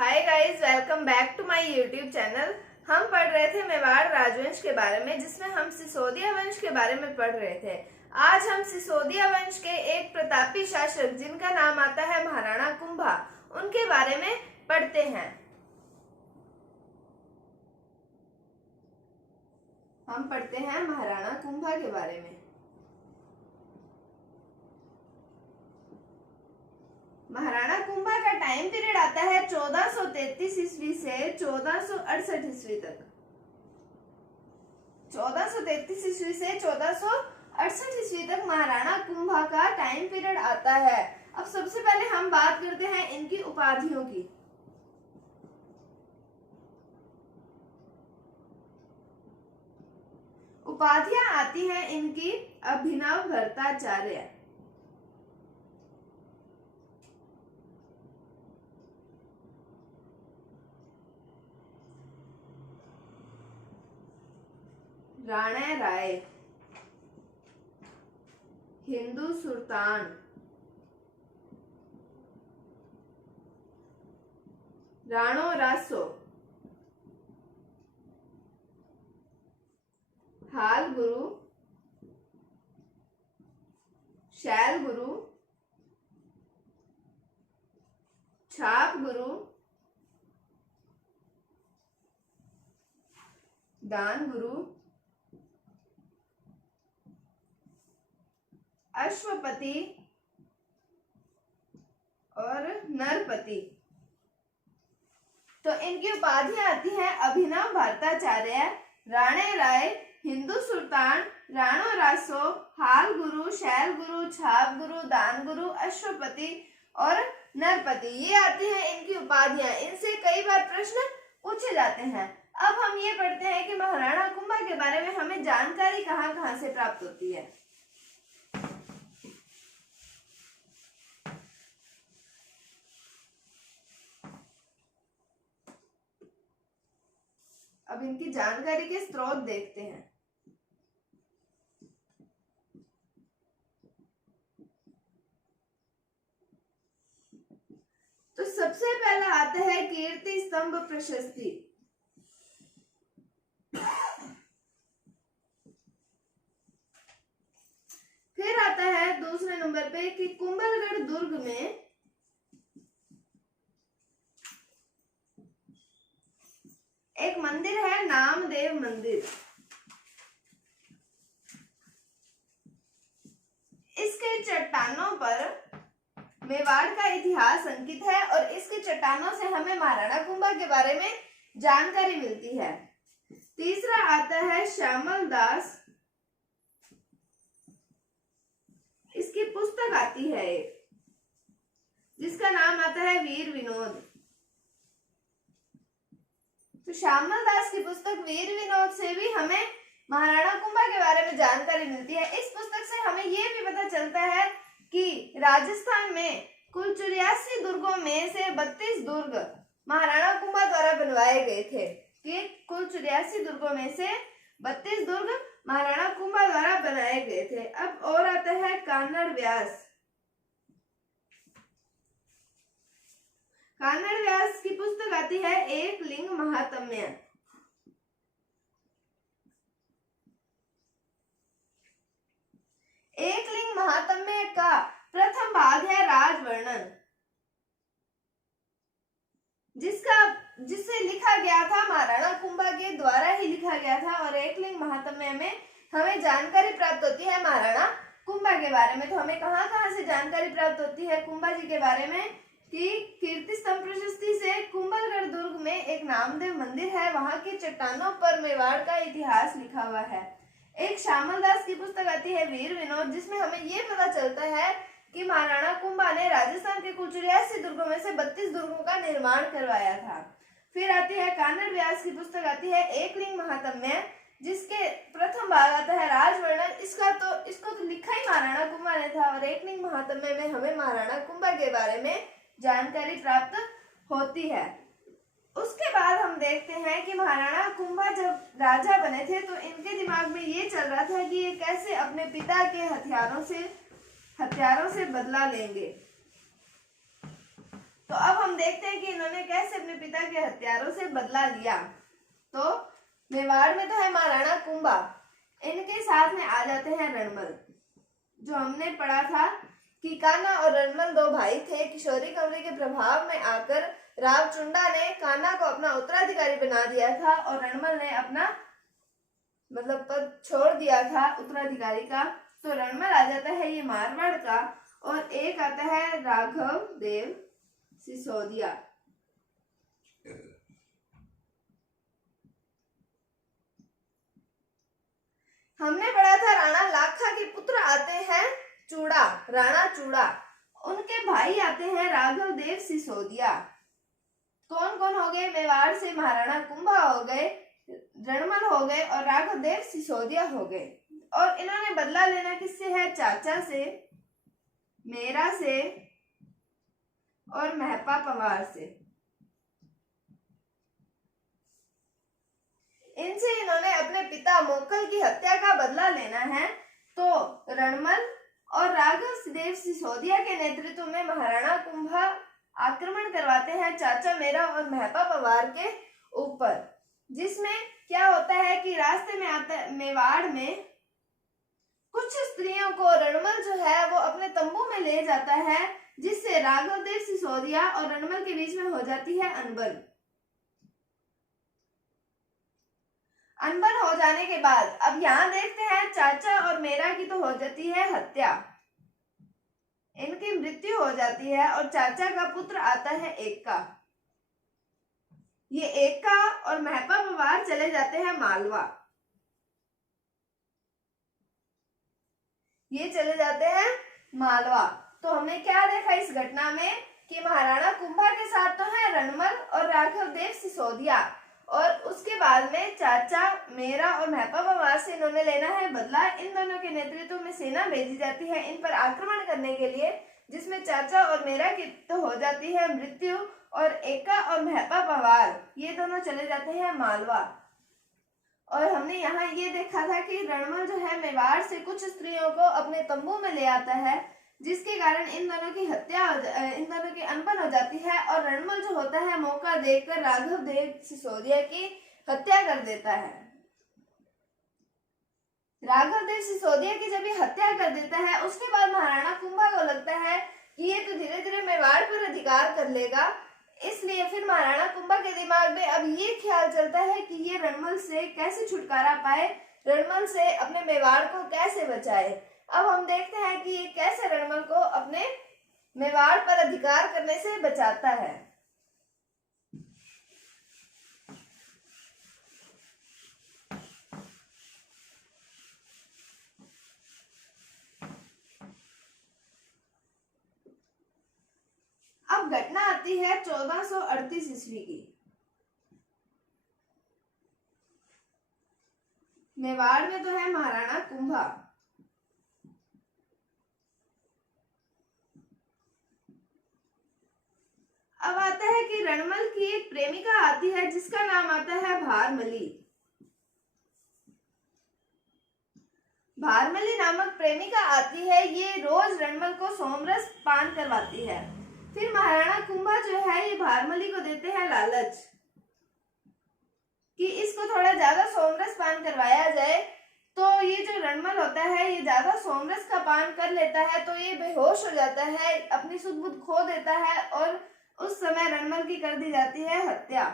Hi guys, welcome back to my YouTube channel. हम पढ़ रहे थे मेवाड़ राजवंश के बारे में, जिसमें हम सिसोदिया वंश के बारे में पढ़ रहे थे। आज हम सिसोदिया वंश के एक प्रतापी शासक जिनका नाम आता है महाराणा कुंभा, उनके बारे में पढ़ते हैं। हम पढ़ते हैं महाराणा कुंभा के बारे में। महाराणा कुंभा का टाइम पीरियड आता है 1433 ईस्वी से 1468 ईस्वी तक। 1433 ईस्वी से 1468 ईस्वी तक महाराणा कुंभा का टाइम पीरियड आता है। अब सबसे पहले हम बात करते हैं इनकी उपाधियों की। उपाधियां आती हैं इनकी अभिनव भट्टाचार्य, राणा राय, हिंदू सुल्तान, राणो रासो, हाल गुरु, शैल गुरु, छाप गुरु, दान गुरु, अश्वपति और नरपति। तो इनकी उपाधियां आती हैं अभिनव भट्टाचार्य, राणे राय, हिंदू सुल्तान, राणो रासो, हाल गुरु, शैल गुरु, छाप गुरु, दान गुरु, अश्वपति और नरपति। ये आती हैं इनकी उपाधियां। इनसे कई बार प्रश्न पूछे जाते हैं। अब हम ये पढ़ते हैं कि महाराणा कुंभा के बारे में हमें जानकारी कहां कहां से प्राप्त होती है। अब इनकी जानकारी के स्रोत देखते हैं। तो सबसे पहला आता है कीर्ति स्तंभ प्रशस्ति। फिर आता है दूसरे नंबर पे कि कुंभलगढ़ दुर्ग में एक मंदिर है, नामदेव मंदिर। इसके चट्टानों पर मेवाड़ का इतिहास अंकित है और इसके चट्टानों से हमें महाराणा कुंभा के बारे में जानकारी मिलती है। तीसरा आता है श्यामल दास, इसकी पुस्तक आती है एक, जिसका नाम आता है वीर विनोद। तो श्यामल दास की पुस्तक वीर विनोद से भी हमें महाराणा कुंभा के बारे में जानकारी मिलती है। इस पुस्तक से हमें यह भी पता चलता है कि राजस्थान में कुल 84 दुर्गों में से 32 दुर्ग महाराणा कुंभा द्वारा बनवाए गए थे। कि कुल 84 दुर्गों में से 32 दुर्ग महाराणा कुंभा द्वारा बनाए गए थे। अब और आता है कान्हड़ व्यास। कान्हड़ व्यास की पुस्तक आती है एक लिंग महात्म्य। एक लिंग महात्म्य का प्रथम भाग है राजवर्णन, जिसे लिखा गया था महाराणा कुंभा के द्वारा ही लिखा गया था। और एक लिंग महात्म्य में हमें जानकारी प्राप्त होती है महाराणा कुंभा के बारे में। तो हमें कहां कहां से जानकारी प्राप्त होती है कुंभा जी के बारे में कि कीर्ति स्तंभ प्रशस्ति से कुंभलगढ़ दुर्ग में एक नामदेव मंदिर है, वहां के चट्टानों पर मेवाड़ का इतिहास लिखा हुआ है। एक श्यामल दास की पुस्तक आती है वीर विनोद, जिसमें हमें ये पता चलता है कि महाराणा कुंभा ने राजस्थान के कुल 84 दुर्गों में से 32 दुर्गों का निर्माण करवाया था। फिर आती है कान्हड़ व्यास की पुस्तक आती है एक लिंग महात्म्य, जिसके प्रथम भाग आता है राजवर्णन। इसको तो लिखा ही महाराणा कुंभा ने था। और एक लिंग महात्म्य में हमें महाराणा कुंभा के बारे में जानकारी प्राप्त होती है। उसके बाद हम देखते हैं कि महाराणा कुंभा जब राजा बने थे तो इनके दिमाग में ये चल रहा था कि ये कैसे अपने पिता के हथियारों से बदला लेंगे। तो अब हम देखते हैं कि इन्होंने कैसे अपने पिता के हत्यारों से बदला लिया। तो मेवाड़ में तो है महाराणा कुंभा, इनके साथ में आ जाते हैं रणमल। जो हमने पढ़ा था कि कान्हा और रणमल दो भाई थे। किशोरी कंवरी के प्रभाव में आकर रावचुंडा ने कान्हा को अपना उत्तराधिकारी बना दिया था और रणमल ने अपना मतलब पद छोड़ दिया था उत्तराधिकारी का। तो रणमल आ जाता है ये मारवाड़ का, और एक आता है राघव देव सिसोदिया। हमने पढ़ा था राणा लाखा के पुत्र आते हैं चूड़ा, राणा चूड़ा। उनके भाई आते हैं राघव देव सिसोदिया। कौन कौन हो गए? मेवाड़ से महाराणा कुंभा हो गए, रणमल हो गए और राघव देव सिसोदिया हो गए। और इन्होंने बदला लेना किससे है? चाचा से, मेरा से और महपा पवार से। इनसे इन्होंने अपने पिता मोकल की हत्या का बदला लेना है। तो रणमल और राघव देव सिसोदिया के नेतृत्व में महाराणा कुंभा आक्रमण करवाते हैं चाचा मेरा और महपा पवार के ऊपर, जिसमें क्या होता है कि रास्ते में आता है मेवाड़ में कुछ स्त्रियों को रणमल जो है वो अपने तंबू में ले जाता है, जिससे राघव देव सिसोदिया और रणमल के बीच में हो जाती है अनबन। अनबन हो जाने के बाद अब यहाँ देखते हैं चाचा और मेरा की तो हो जाती है हत्या, इनकी मृत्यु हो जाती है और चाचा का पुत्र आता है एक्का। ये एक्का और महपा पवार चले जाते हैं मालवा। ये चले जाते हैं मालवा। तो हमने क्या देखा इस घटना में कि महाराणा कुंभा के साथ तो है रणमल और राघव देव सिसोदिया, और उसके बाद में चाचा मेरा और महपा पवार से इन्होंने लेना है बदला। इन दोनों के नेतृत्व में सेना भेजी जाती है इन पर आक्रमण करने के लिए, जिसमें चाचा और मेरा की तो हो जाती है मृत्यु और एक्का और महपा पवार ये दोनों चले जाते हैं मालवा। और हमने यहाँ ये देखा था कि रणमल जो है मेवाड़ से कुछ स्त्रियों को अपने तंबू में ले आता है, जिसके कारण इन दोनों की हत्या इन दोनों की अनबन हो जाती है और रणमल जो होता है मौका देखकर राघव देव सिसोदिया की हत्या कर देता है। राघव देव सिसोदिया की जब ये हत्या कर देता है उसके बाद महाराणा कुंभा को लगता है कि ये तो धीरे धीरे मेवाड़ पर अधिकार कर लेगा, इसलिए फिर महाराणा कुंभा के दिमाग में अब ये ख्याल चलता है कि ये रणमल से कैसे छुटकारा पाए, रणमल से अपने मेवाड़ को कैसे बचाए। अब हम देखते हैं कि ये कैसे रणमल को अपने मेवाड़ पर अधिकार करने से बचाता है। अब घटना आती है 1438 ईस्वी की। मेवाड़ में तो है महाराणा कुंभा। अब आता है कि रणमल की एक प्रेमिका आती है जिसका नाम आता है भारमली। भारमली नामक प्रेमिका आती है, ये रोज रणमल को सोमरस पान करवाती है। फिर महाराणा कुंभा जो है ये भारमली को देते हैं लालच कि इसको थोड़ा ज्यादा सोमरस पान करवाया जाए। तो ये जो रणमल होता है ये ज्यादा सोमरस का पान कर लेता है, तो ये बेहोश हो जाता है, अपनी सुध बुध खो देता है और उस समय रणमल की कर दी जाती है हत्या।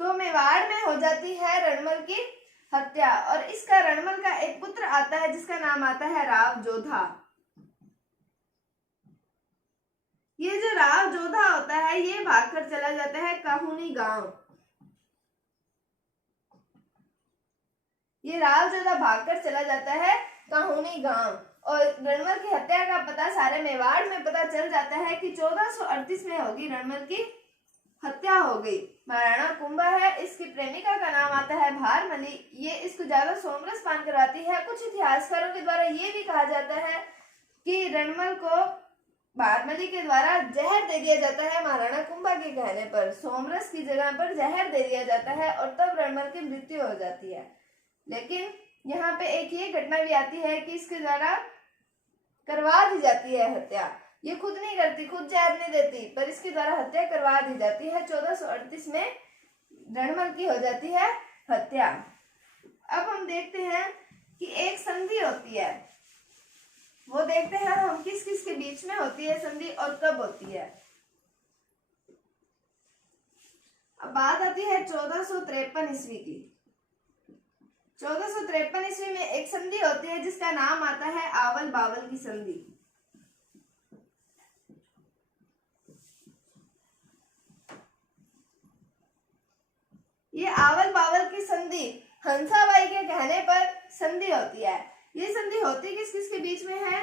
तो मेवाड़ में हो जाती है रणमल की हत्या और इसका रणमल का एक पुत्र आता है जिसका नाम आता है राव जोधा। ये जो राव जोधा होता है ये भागकर चला जाता है काहुनी गांव। ये राव जोधा भागकर चला जाता है काहुनी गांव और रणमल की हत्या का पता सारे मेवाड़ में पता चल जाता है कि 1438 में होगी रणमल की हत्या हो गई। महाराणा कुंभा है, इसकी प्रेमिका का नाम आता है भारमली, ये इसको ज्यादा सोमरस पान करवाती है। कुछ इतिहासकारों के द्वारा ये भी कहा जाता है कि रणमल को भारमली के द्वारा जहर दे दिया जाता है। महाराणा कुंभा के कहने पर सोमरस की जगह पर जहर दे दिया जाता है और तब रणमल की मृत्यु हो जाती है। लेकिन यहाँ पे एक ये घटना भी आती है कि इसके द्वारा करवा दी जाती है हत्या, ये खुद नहीं करती, खुद जहर नहीं देती, पर इसके द्वारा हत्या करवा दी जाती है। 1438 में रणमल की हो जाती है हत्या। अब हम देखते हैं कि एक संधि होती है, वो देखते हैं हम किस किस के बीच में होती है संधि और कब होती है। अब बात आती है 1453 ईस्वी की। 1453 ईस्वी में एक संधि होती है जिसका नाम आता है आवल बावल की संधि। ये आवल बावल की संधि हंसाबाई के कहने पर संधि होती है। ये संधि होती किस किस के बीच में है?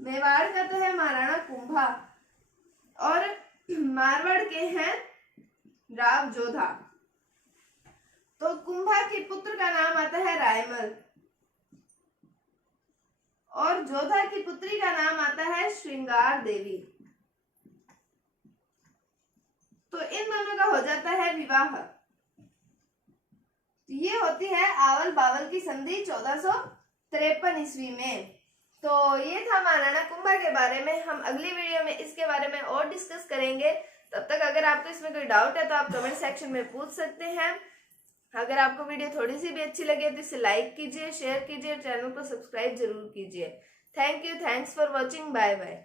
मेवाड़ का तो है महाराणा कुंभा और मारवाड़ के हैं राव जोधा। तो कुंभा के पुत्र का नाम आता है रायमल और जोधा की पुत्री का नाम आता है श्रृंगार देवी। तो इन दोनों का हो जाता है विवाह। ये होती है आवल बावल की संधि 1453 ईस्वी में। तो ये था महाराणा कुंभा के बारे में। हम अगली वीडियो में इसके बारे में और डिस्कस करेंगे। तब तक अगर आपको इसमें कोई डाउट है तो आप कमेंट सेक्शन में पूछ सकते हैं। अगर आपको वीडियो थोड़ी सी भी अच्छी लगे तो इसे लाइक कीजिए, शेयर कीजिए, चैनल को सब्सक्राइब जरूर कीजिए। Thank you, thanks for watching, bye bye.